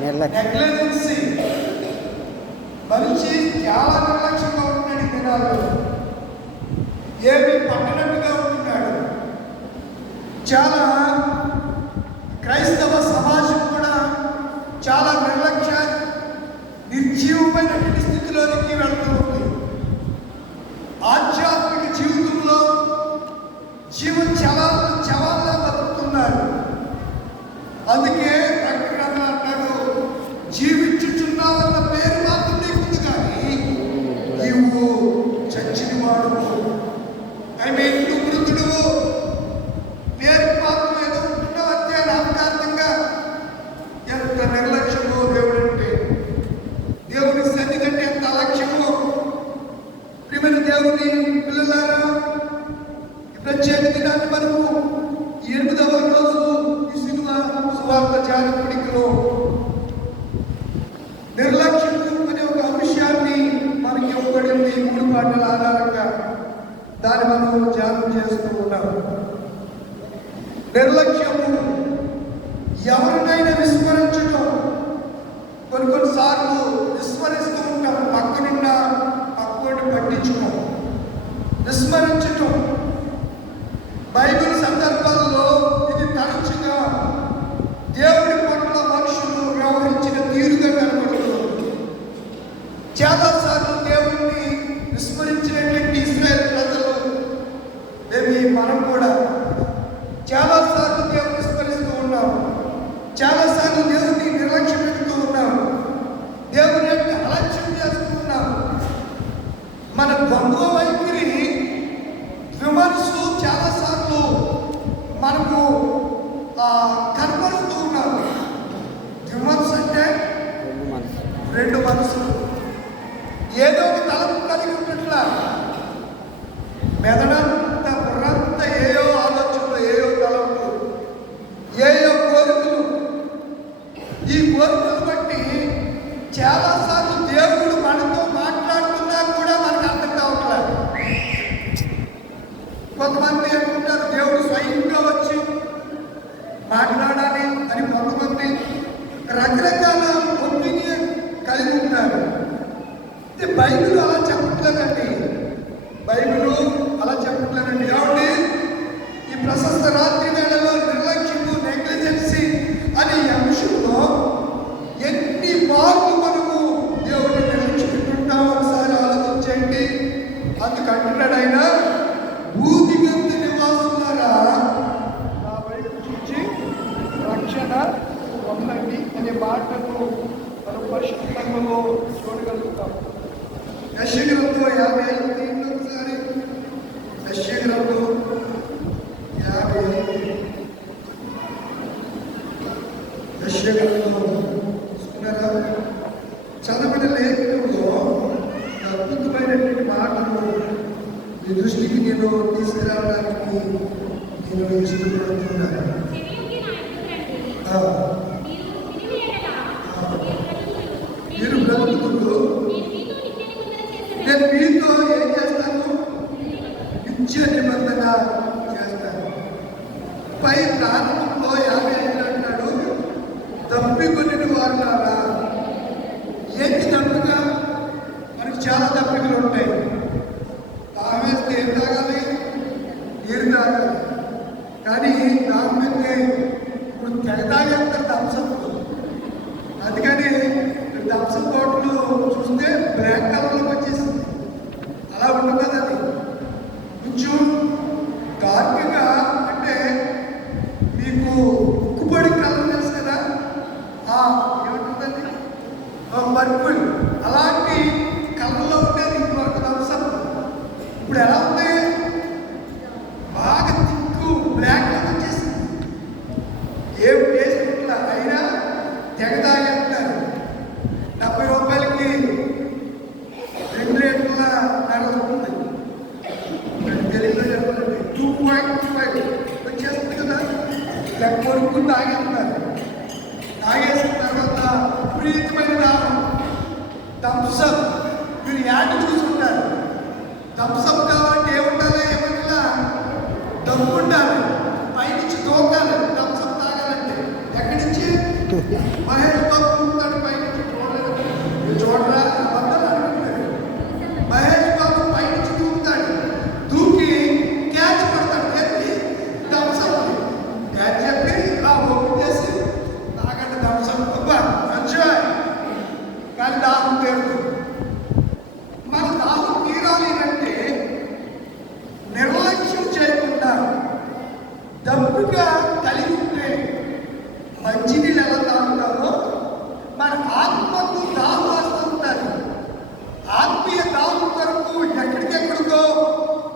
Negligence. మనిషి చాలా నిర్లక్ష్యంగా ఉంటున్నాడు ఈ దినాల్లో. ఏమి పట్టనట్టుగా ఉంటున్నాడు. చాలా క్రైస్తవ సమాజం కూడా చాలా నిర్లక్ష్య నిర్జీవమైనటువంటి స్థితిలోనికి వెళ్తూ ఉంది. ఆధ్యాత్మిక జీవితంలో చవాల్లా బతుకుతున్నారు. అందుకే అక్కడ అంటాడు, జీవించుచున్నావన్న పేరు మాత్రం నీకుంది కానీ నీవు చచ్చిన వాడు, నువ్వు మృతుడు, పేరు మాత్రం ఏదో ఉంటున్నావు అంతే నామకార్థంగా. ఎంత నిర్లక్ష్యమో దేవుడు అంటే, దేవుని సన్నిధి అంటే ఎంత అలక్ష్యమో. ప్రియమైన దేవుని పిల్లలారా, ప్రత్యేక దినాన్ని మనము 8వ రోజు ఈ సినిమా సువార్త జాగృతిలో నిర్లక్ష్యం అనే ఒక అంశాన్ని మనకి ఇవ్వబడింది. 3 పాటల ఆధారంగా దాన్ని మనం ధ్యానం చేస్తూ ఉన్నాము. నిర్లక్ష్యము, ఎవరినైనా విస్మరించటం. కొన్నిసార్లు విస్మరిస్తూ ఉంటాం. పక్కనున్న పక్కని పట్టించుకోం, విస్మరించటం. బైబిల్ సందర్భాల్లో ఇది తరచుగా దేవుడి పట్ల మనుషులు వ్యవహరించిన తీరుగా కనబడుతుంది. చాలాసార్లు దేవుడిని విస్మరించినటువంటి ఇశ్రాయేలు ప్రజలు, మనం కూడా చాలాసార్లు దేవుని విస్మరిస్తూ ఉన్నాం. చాలాసార్లు దేవుడిని నిర్లక్ష్యం పెడుతూ ఉన్నాం. దేవుని యొక్క అలక్ష్యం చేస్తూ ఉన్నాం. మన ద్వంద్వ వైఖరి విమర్శలు చాలాసార్లు మనకు కనపడుతూ ఉన్నాం. విమర్శ అంటే 2 మనసులు ఏదో ఒక తలంపు కలిగి ఉన్నట్లా, మెదడంత బుర్రంతా ఏయో ఆలోచనలు, ఏయో తలంపు, ఏయో కోరికలు. ఈ కోరికలు బట్టి చాలాసార్లు దేవుడు మనతో మాట్లాడుతున్నా కూడా మనకు అర్థం కావట్లేదు. కొంతమంది అనుకుంటారు దేవుడు స్వయంగా వచ్చి మాట్లాడాలి అని. కొంతమంది రకరకాల ఒపీనియన్ కలిగి ఉంటారు. బైబిల్ అలా చెప్పట్లేదండి. బైబిల్ అలా చెప్పట్లేదండి. కాబట్టి ఈ ప్రశస్త రాత్రి వేళలో నిర్లక్ష్యము, నెగ్లిజెన్సీ అనే అంశంలో ఎన్ని మార్లు మనము దేవుడిని నిర్లక్ష్యపెట్టుంటామో ఒకసారి ఆలోచించండి. అందుకంటున్నాడు ఆయన, భూదిగంత నివాసులారా నా వైపు చూచి రక్షణ పొందండి అనే మాటను మనం పరిశుద్ధంలో చూడగలుగుతాం. యెషయా 55 ఒకసారి, యెషయా 55, యెషయా చూస్తున్నారా? చదవని లేఖనంలో అద్భుతమైనటువంటి మాటలు మీ దృష్టికి నేను తీసుకురావడానికి నేను ఇష్టపడుతున్నాను. మీరు బ్రతుకుతూ నేను మీతో ఏం చేస్తాను? నిత్య నిబంధన చేస్తాను. పై ప్రారంభంలో 55 అంటాడు, తప్పికొనిన వారులారా. ఏంటి తప్పిక? మనకు చాలా తప్పికలు ఉంటాయి. తాగేస్తే ఏం తాగాలి? నీరు తాగాలి. కానీ తాగితే ఇప్పుడు తెగ తాగేస్తారు థమ్సప్. అందుకని థమ్సప్ బాటిల్ చూస్తే బ్లాక్ కలర్లోకి వచ్చేసింది. అలా ఉండదు అది. కొంచెం డార్క్గా అంటే మీకు ఉక్కుపొడి కలర్ తెలుసు కదా, ఏమంటుందండి, పర్పుల్, అలాంటి కలర్లో ఉండేది ఇంతవరకు థమ్సప్. ఇప్పుడు ఎలా ఉంది? బాగా తిక్కు బ్లాక్లో వచ్చేసింది. ఏం టేస్ట్ ఇట్లా అయినా తెగ తాగేస్తారు. 70 రూపాయలకి 2 రేట్ల నడుస్తుంది. తెలుగులో చెప్పాలంటే 2.5 వచ్చేస్తుంది కదా. ఇలా కొనుక్కుని తాగేస్తారు. తాగేసిన తర్వాత విపరీతమైన దాహం. థమ్సప్ మీరు యాడ్ చూసుకుంటారు. థమ్సప్ కావాలంటే ఏముండాలి? ఏమన్నా దమ్ము ఉండాలి, పైనుంచి దూకాలి. థమ్సప్ తాగాలంటే ఎక్కడి నుంచి? మహేష్ బాబు మంచినీళ్ళు ఎలా తాగుతామో మన ఆత్మకు దాహం వస్తూ ఉండాలి. ఆత్మీయ దాహం కొరకు ఎక్కడికెక్కడికో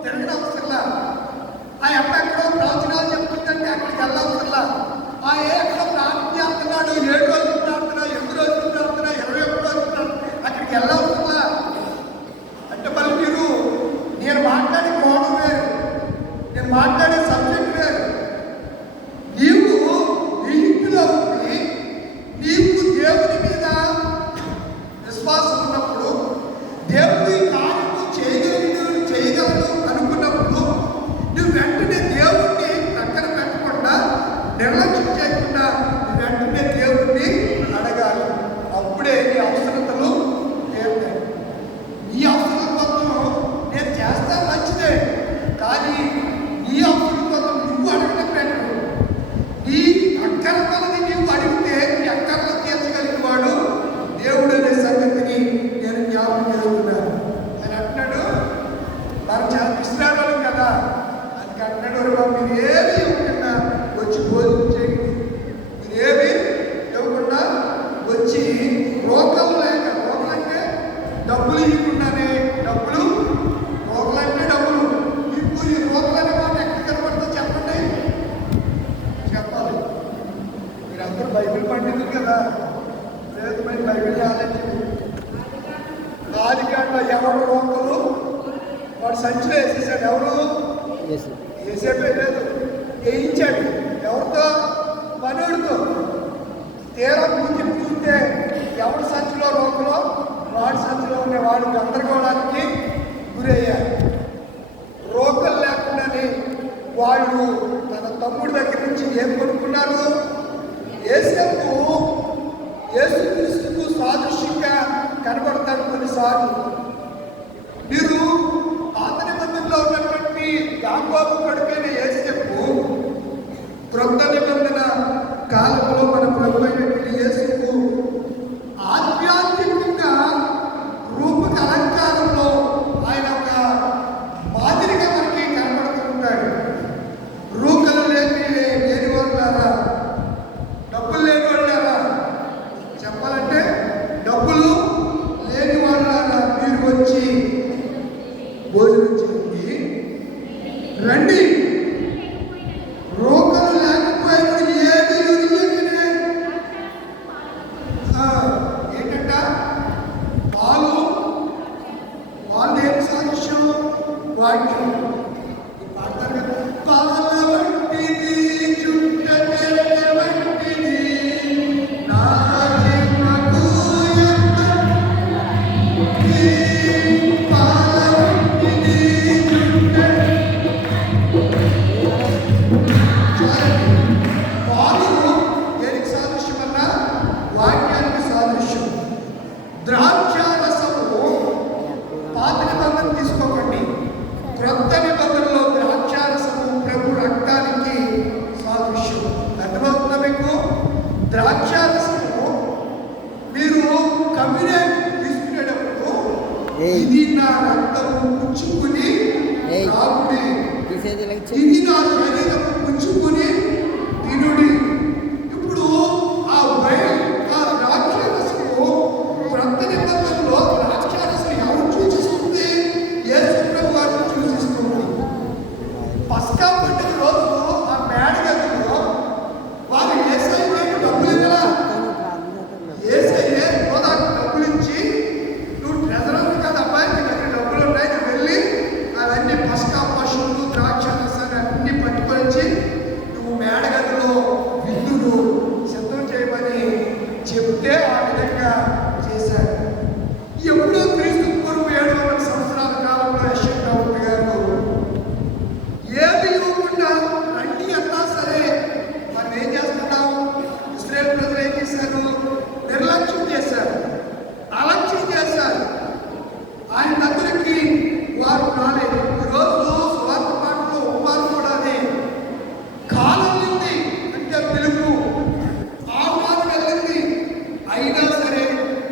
తిరగడం అవసరంలా. ఆ ఎక్కడెక్కడో ప్రవచనాలు చెప్తుందంటే అక్కడికి వెళ్ళవసరంలా. ఆ ఎక్కడో ప్రార్థన చేస్తున్నాడు, 7 రోజులు ప్రార్థన, 8 రోజులు ప్రార్థన, 21 రోజులు ప్రార్థన, అక్కడికి వెళ్ళవసరంలా. అంటే మళ్ళీ మీరు నేను మాట్లాడే కోణం వేరు, నేను మాట్లాడే సబ్జెక్ట్ వేరు. నీవు నీ ఇంటిలో ఉండి నీకు దేవుని మీద విశ్వాసం ఉన్నప్పుడు, దేవుడి కార్యము చేయగలడు అనుకున్నప్పుడు నువ్వు వెంటనే దేవుణ్ణి పక్కన పెట్టకుండా, నిర్లక్ష్యం చేయకుండా నువ్వు వెంటనే దేవుణ్ణి అడగాలి. అప్పుడే నీ అవసరతలు తీరుతాయి. నీ అవసరం కోసం నేను చేస్తాను మంచిదే, కానీ నీ అవసరం కోసం నువ్వు అడగడం పెట్టు. నీ అక్కర కొలది నువ్వు అడిగితే నీ అక్కర్లు తీర్చగలిగిన వాడు దేవుడు అనే సంగతిని నేను జ్ఞాపకం చేస్తున్నాను. అని అంటున్నాడు, మనం చాలా విశ్రామం కదా, అందుకే అంటున్నాడు, మీరు ఏమి ఇవ్వకుండా వచ్చి భోజనం చేయండి. మీరు ఏమి ఇవ్వకుండా వచ్చి రోకలు లేక, రోకలంటే డబ్బులు ఇవ్వకుండానే, రోకలంటే డబ్బులు ఇప్పుడు ఈ రోకలనే మాట ఎక్కడ కనబడుతుందో చెప్పండి, చెప్పాలి. మీరందరూ బైబిల్ పండితులు కదా, లేదు మరి బైబిల్ ఆలోచించి ఆదికాండ ఎవరు రోకలు వాడు సంచిలో వేసేసాడు. ఎవరు వేసేపే లేదు, వేయించాడు. ఎవరితో? పనుడితో. తీరా పూర్తే ఎవరి సంచిలో రోకలో వాడి సంచిలో ఉండే వాడు గందరగోళానికి గురయ్యారు. రోకలు లేకుండానే వాళ్ళు తన తమ్ముడి దగ్గర నుంచి ఏం కొనుక్కున్నారు? యేసుక్రీస్తుకు సాదృశ్యంగా కనబడతాడు కొన్నిసార్లు. మీరు పాత నిబంధనలో ఉన్నటువంటి యాకోబు కొడుకైన యేసేపు, క్రొత్త నిబంధన కాలంలో మన ప్రభువైనటువంటి యేసుకు ఆధ్యాత్మికంగా రూపక అలంకారంలో ఆయన ఒక మాదిరిగా మనకి కనబడుతుంటాడు. రూకలు లేని వాళ్ళారా, డబ్బులు లేని వాళ్ళారా, చెప్పాలంటే డబ్బులు లేని వాళ్ళారా, మీరు వచ్చి భోజనం చేయండి రండి. రోకలు లేకపోయినప్పుడు ఏది ఏంటంట? పాలు ఏం సాదృశ్యం? వాక్యం పాడతారు కదా, పాల వంటిది చుట్ట వంటిది నా జీవకు పాల వంటిది చుట్ట. పాలు దేనికి సాదృశ్యం అన్నా? వాక్యానికి సాదృశ్యం. ద్రాక్షారసము పాత నిబంధన తీసుకోకండి, క్రొత్త నిబంధనలో ద్రాక్షారసము ప్రభు రక్తానికి సాదృశ్యం. అర్థమవుతుందా మీకు? ద్రాక్షారసము మీరు కమ్యూనియన్ తీసుకునేటప్పుడు ఇది నా రక్తము పుచ్చుకుని తాగుడి, ఇది నా శరీరము పుచ్చుకుని తినుడి. ఇప్పుడు ఆ ద్రాక్షారసము క్రొత్త నిబంధనలో ద్రాక్షారసం ఎవరు సూచిస్తుంది? యేసు ప్రభు వారిని సూచిస్తుంది. పస్కా పండుగ రోజు ఆ మేడగదిలో వారు యేసయ్యకు డబ్బులు ఇవ్వలా. యేసయ్యే హోదాకు డబ్బులు ఇచ్చి, నువ్వు ట్రెజరర్ కదా అబ్బాయి, నీ దగ్గర డబ్బులు ఉన్నాయి, నువ్వు వెళ్ళి అవన్నీ పస్కా పశువులు ద్రాక్షారసాన్ని అన్ని పట్టుకొని వచ్చి నువ్వు మేడగదిలో విందును సిద్ధం చేయమని చెప్తే ఆ విధంగా చేశాడు. ఎప్పుడో క్రీస్తు పూర్వం 700 సంవత్సరాల కాలంలో యెషయా గారు ఏమి ఇవ్వకుండా రండి అన్నా సరే మనం ఏం చేస్తున్నాం? ఇశ్రాయేలు ప్రజలు ఏం చేశారు? నిర్లక్ష్యం చేశారు, అలక్ష్యం చేశారు. ఆయన దగ్గరికి వారు రాలేదు. ఈరోజు స్వార్థ పాటలో ఉపవాసం కూడా అదే. కాలం ఉంది అంటే పిలుపు, ఆహ్వానం వెళ్ళింది, అయినా సరే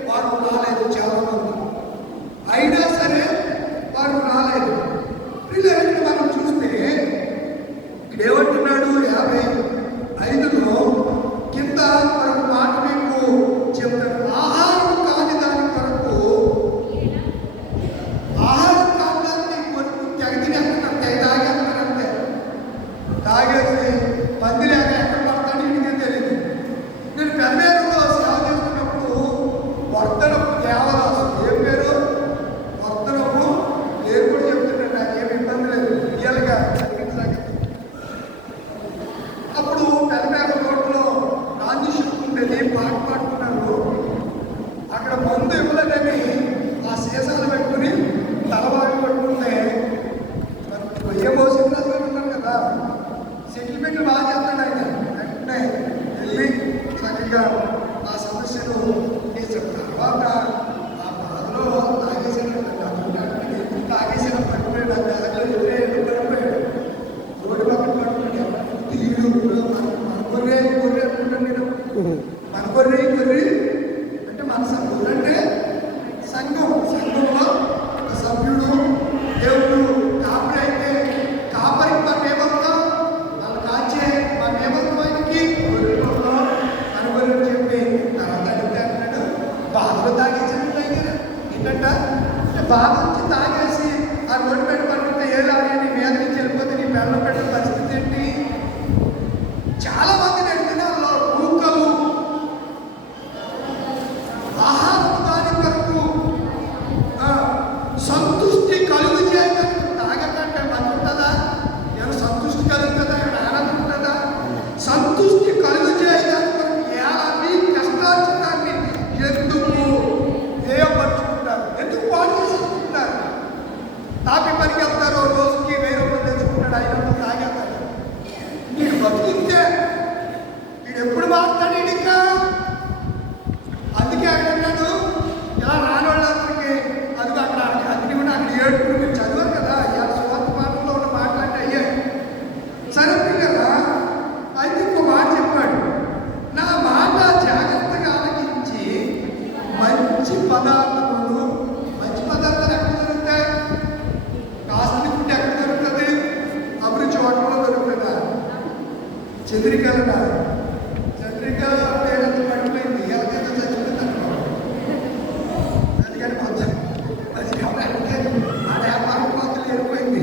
వారు రాలేదు. చాలా మంది అయినా సరే వారు రాలేదు. వీళ్ళని మనం చూస్తే ఏమంటున్నాడు? 55లో కింద మరొక మాట మీకు చెప్తాను. ఆహారం కాని దాని కొరకు, ఆహారం కాని దాన్ని కొరకు తెగతినేస్తున్నారు, తాగేస్తున్నారంటే. తాగేసి పందిలేక ఎక్కడ పడతాడు ఇంటికే తెలియదు. నేను పెద్దేరులో సేవ చేస్తున్నప్పుడు వర్ధనపు దేవదాసు, ఏం పేరు వర్ధనపు పేరు కూడా చెప్తున్నాడు, నాకేమి ఇబ్బంది లేదు, ఇయ్యాలిగా అప్పుడు పెద్ద రోడ్లో గాంధీ ఉండేది, పాట పాడుతున్నారు. అక్కడ మందు ఇవ్వలేదని ఆ సీసాలు పెట్టుకుని తలబాటు పట్టుకుంటే ఏ మోసింగ్లో ఉన్నాను కదా, సెటిల్మెంట్లు బాగా చేస్తాడు ఆయన. వెంటనే వెళ్ళి చక్కగా ఆ సమస్యను తీసాడు. తర్వాత ఆ బాధలో తాగేసాడు, తాగేసిన పట్టుకుపోయాడు, ఆ బ్యాగ్లో పడిపోయాడు, రోడ్డు పక్కన పట్టుకుని తీరు మనకొర్రే కొర్రే అనుకుంటాను నేను. మనకొర్రే కొర్రి అంటే మన సంఘం అంటే సంఘంలో ఒక సభ్యుడు దేవుడు కాపరి అయితే కాపరికి మన ఏమవుతాం, వాళ్ళు కాచే మన ఏమవుతాం, ఆయనకి గొర్రెలో మనకొర్రెని చెప్పి తర్వాత అడిగితే అంటున్నాడు, బాధలో తాగేసాడు దగ్గర ఏంటంట, బాధ వచ్చి తాగేసి ఆ రోడ్డు పెట్టి పడుకుంటే ఏ లాగే నీ మీద నుంచి వెళ్ళిపోతే నీ బెల్లం పెట్టిన పరిస్థితి ఏంటి. చాలా మంది నడిపిన మూకలు ఆహారం దాని కొరకు సంతృష్టి కలుగు చేయడం తాగకంటే మంటుంటుందా, ఏమైనా సంతృష్టి కలుగుతుందా, ఏమైనా ఆనందం ఉంటుందా? సంతృష్టి కలుగు చేయడానికి కొరకు ఎలా మీ కష్టార్జితాన్ని ఎందుకు ఏపరుచుకుంటారు, ఎందుకు పాటు చేసుకుంటారు? తాపి పనికి వెళ్తారు, రోజుకి 1000 రూపాయలు తెచ్చుకుంటాడు, 500 తాగేస్తారు. నీకు బతుకుంటే వీడు ఎప్పుడు మాట్లాడి ఇంకా. అందుకే అక్కడ అన్నాడు, ఇలా రానోళ్ళందరికీ అది అక్కడ అగ్ని కూడా అక్కడ ఏడుపు మీరు చదివారు కదా, ఇలా స్వార్థ పాఠంలో ఉన్న మాట్లాడితే అయ్యే సరే కదా. అయితే ఇంకో మాట చెప్పాడు, నా మాట జాగ్రత్తగా ఆలకించి మంచి పదార్థములు, మంచి పదార్థాలు ఎక్కడ దొరుకుతాయి? కాస్ట్లీ ఫుడ్ ఎక్కడ దొరుకుతుంది? అభిరుచి హోటల్లో దొరుకుతుందా? చంద్రికలనా? చంద్రిక పేరంత పడిపోయింది, ఎవరికైనా చచ్చిపోతుంది. అందుకని మొత్తం అది కాబట్టి ఆ వ్యాపారం మొత్తం ఏరిపోయింది.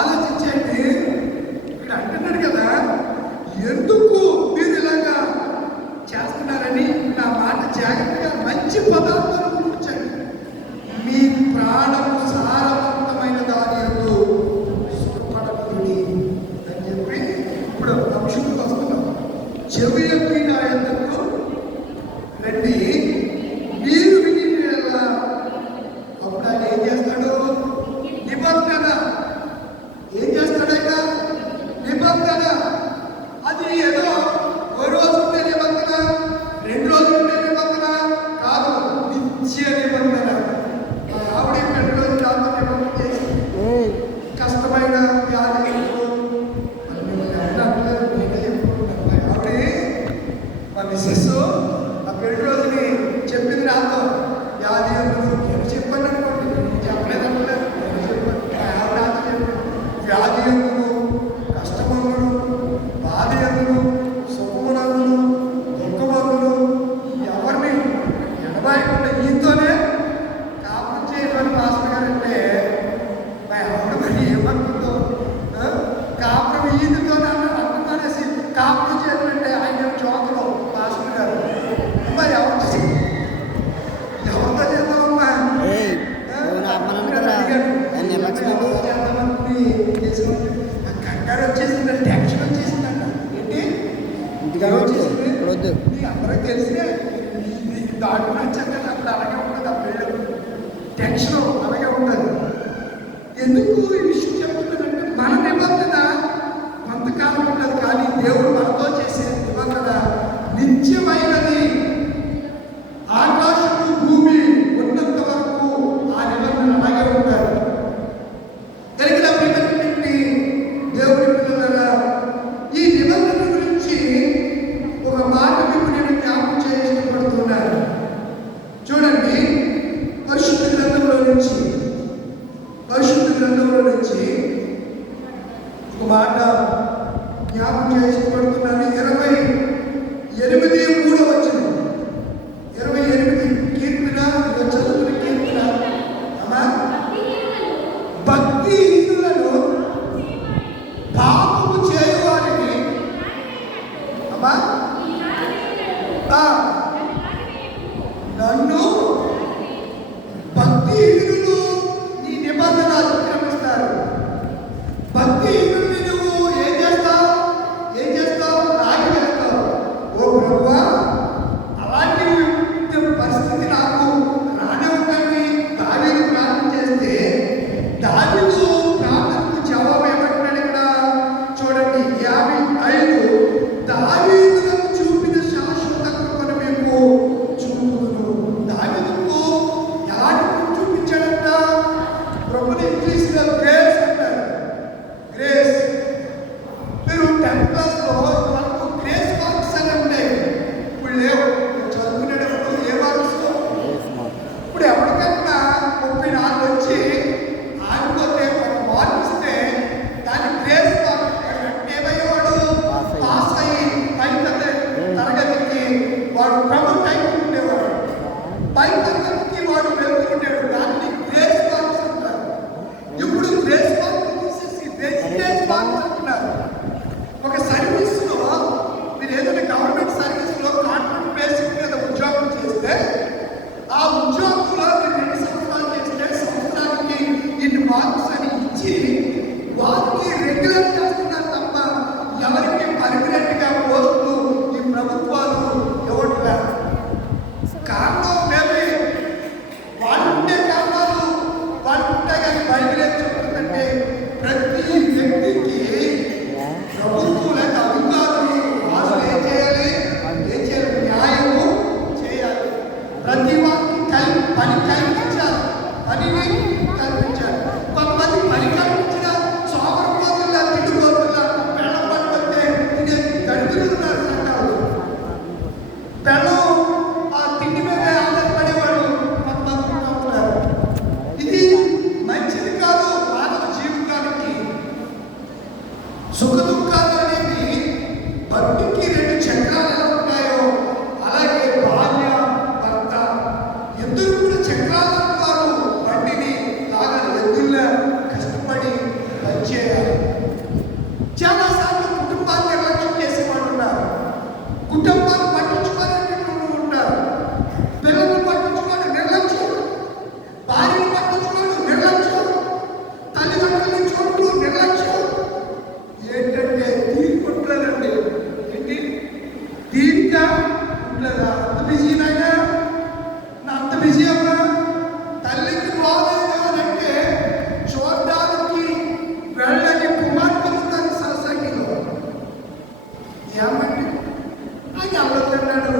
ఆలోచించండి, ఇక్కడ అంటున్నాడు కదా, ఎందుకు మీరు ఇలాగా చేస్తున్నారని. నా మాట జాగ్రత్తగా మంచి పదార్థాలు కూర్చండి, మీ ప్రాణము సారవంతమైన దాని యందు సుఖపడకుడి అని చెప్పి ఇప్పుడు అంశంకి వస్తున్నాం. చెవి ఎక్కి నా యందుకు రండి, మీరు విని ఎలా. అప్పుడు ఆయన ఏం చేస్తాడు? నిబంధన. ఏం చేస్తాడైనా నిబంధన. అది ఏదో ఓ రోజు ఉండే నిబంధన, 2 రోజులు ఉండే నిబంధన కాదు, నిత్య నిబంధన. ఆవిడ 2 రోజులు దాంతో నిబంధన చేసి కష్టమైన వ్యాధి ఆవిడ మా మిస్సెస్ ఆ 2 రోజుని చెప్పింది నాతో, వ్యాధి నేను చెప్పాను అనుకోండి, చెప్పలేదు అనలేదు, నేను చెప్పాను. ఆవిడ నాతో చెప్పాను, వ్యాధి ఎందుకు, కష్టమందులు, బాధ ఎందుకు, సుఖమునందులు, దుఃఖమందులు ఎవరిని ఎడబాయకుండా ఈతోనే కాపురం చేయమని మాస్టర్ గారు అంటే మా ఆవిడ మరి ఏమనుకుందో, కాపురం ఈదుతో అంటున్నానేసి కాపురం చేయమంటే ఆయన చోకలో మాస్టర్ గారు మరి ఎవరితో చేద్దామమ్మా కంగారు వచ్చేసింది, టెన్షన్ వచ్చేసిందంట. ఏంటి ఇంటికాడ వచ్చేసింది, అందరికి తెలిసినే దాడుకుని వచ్చాక అప్పుడు అలాగే ఉంటుంది, అప్పుడు టెన్షన్ అలాగే ఉంటుంది. ఎందుకు ఈ విషయం చెప్తున్నానంటే మన నిబంధన కొంతకాలం ఉంటుంది, కానీ దేవుడు మనతో చేసే నిబంధన నిత్యమైనది. ఆకాశము భూమి ఉన్నంత వరకు ఆ నిబంధన అలాగే ఉంటారు. కలిగిన ప్రియమైనటువంటి దేవుడి పిల్లలారా, ఈ నిబంధన గురించి ఒక మాట మీకు నేను జ్ఞాపకం చేయబడుతున్నాను. చూడండి, పరిశుద్ధ గ్రంథంలో నుంచి ఒక మాట జ్ఞాపకం చేయబడుతున్నాను. అమ్మా ఆ, నన్ను భక్తిహీనులు నీ నిబంధన అతిక్రమిస్తారు. భక్తిహీనుల్ని నువ్వు ఏం చేస్తావు రాగి వేస్తావు. ఓ ప్రభువా, అలాంటి పరిస్థితి నాకు రానివ్వకండి దావీదు ప్రార్థన చేస్తే, దావీదు ప్రార్థనకు జవాబు ఏమంటున్నాడు ఇక్కడ చూడండి. 55 దావీదులకు చూపిన శాశ్వత కృపను మేము చూపుదును. దావీదుకు ఎలాంటి కృప చూపించాడంట? ప్రభుని ఇంగ్లీష్లో గ్రేస్ అంటారు. గ్రేస్. మీరు 10th క్లాస్లో మనకు గ్రేస్ మార్క్స్ అని ఉంటాయి. ఇప్పుడు లేవు. చదువుకునేటప్పుడు ఏ మార్క్స్? ఇప్పుడు ఎవరికైనా 34 వచ్చి ఆగిపోతే ఒక మార్క్ ఇస్తే దాన్ని గ్రేస్ మార్క్ ఏమయ్యేవాడు? పాస్ అయ్యి పై తరగతికి వాడు ప్రమోట్ అయిపోతుండేవాడు. పై తరగతికి వాడు వెళ్తుండేవాడు. దాన్ని గ్రేస్ మార్క్స్ అంటారు. ఇప్పుడు గ్రేస్ మార్క్స్ తీసేసి వెజిటేజ్ మార్క్స్ అంటున్నారు. ఒక సర్వీస్లో మీరు ఏదైనా గవర్నమెంట్ సర్వీస్లో కాంట్రాక్ట్ బేసిక్ మీద ఉద్యోగం చేస్తే, ఆ ఉద్యోగంలో మీరు 2 సంవత్సరాలు చేస్తే సంవత్సరానికి ఇన్ని మార్క్స్ అని ఇచ్చి వారికి రెగ్యులర్ చేస్తున్నారు తప్ప ఎవరికి పర్మనెంట్గా పోస్టులు ఈ ప్రభుత్వాలు ఇవ్వట్లేదు. కారణం మేమే. వాళ్ళు ఉండే కారణాలు వాళ్ళు ఉంటాయి. కానీ బైబిల్ ఏం చెప్తుందంటే, ప్రతి వ్యక్తికి ప్రభుత్వం లేక అధికారులు వారు ఏం చేయాలి? న్యాయము చేయాలి. ప్రతి వారికి పని కల్పించాలి. పనిని కల్పించాలి. కొంతమంది పని కల్పించిన సోమరిపోతుల్లా తిండిపోతుల్లా బెల్లం పట్టుకొస్తే తినే దరిద్రులు ఉన్నారు సంఘాలు. బెల్లం ఆ తిండి మీద ఆధారపడేవాడు కొంతమంది ఉంటున్నారు. ఇది మంచిది కాదు మానవ జీవితానికి. సుఖ దుఃఖాలు అనేవి బండికి 2 చక్రాలు ఎలా ఉంటాయో అలాగే భార్య భర్త ఇద్దరు కూడా చక్రాలు అంటారు. బండిని లాగాలి. ఎద్దుల్లా కష్టపడి పనిచేయాలి. చాలాసార్లు కుటుంబాన్ని నిర్లక్ష్యం చేసేవాళ్ళు ఉన్నారు. కుటుంబాన్ని పట్టించుకోవాలని ఉంటారు. పిల్లల్ని పట్టించుకోవడం నిర్లక్ష్యం. భార్యను పట్టించుకోవడం నిర్లక్ష్యం. తల్లిదండ్రులని చూడటం నిర్లక్ష్యం. ఏంటంటే తీరుకుంటలేదండి. ఏంటి తీరిక ఉండలేదా? అంత బిజీ నాయనా, నా అంత బిజీ అమ్మా. తల్లికి బాగలేదు అని అంటే చూడడానికి వెళ్ళని కుమార్తెలు ఉంటారు సొసైటీలో. ఏమంటే ఆయన అవ్వద్దన్నాడు.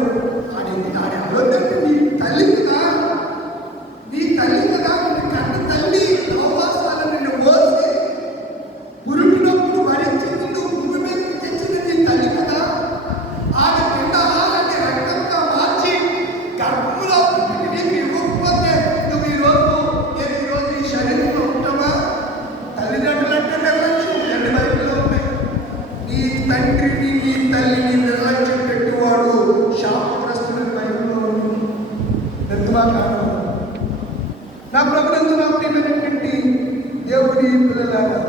ఆడి అవ్వద్దంటే నీ తల్లి కదా, నీ తల్లి కదా, నీ కన్న తల్లి అవకాశాలు నిన్ను మోసి పురుటినప్పుడు భరించింది నువ్వు భూమి మీద తెచ్చిన నీ తల్లి కదా. ఆమె పిండాలని రక్తంగా మార్చి గర్భంలో నీకు ఇవ్వకపోతే నువ్వు నేను ఈరోజు ఈ శరీరంలో ఉంటావా? తల్లిదండ్రులంటే నిర్లక్ష్యం 2 వైపులో ఉన్నాయి. నీ తండ్రిని నీ తల్లిని నిర్లక్ష్యం పెట్టేవాడు శాపగ్రస్తులని బైబిల్లో ఉంది. నా ప్రభునందు నా ప్రియమైనటువంటి దేవుని పిల్లలారా,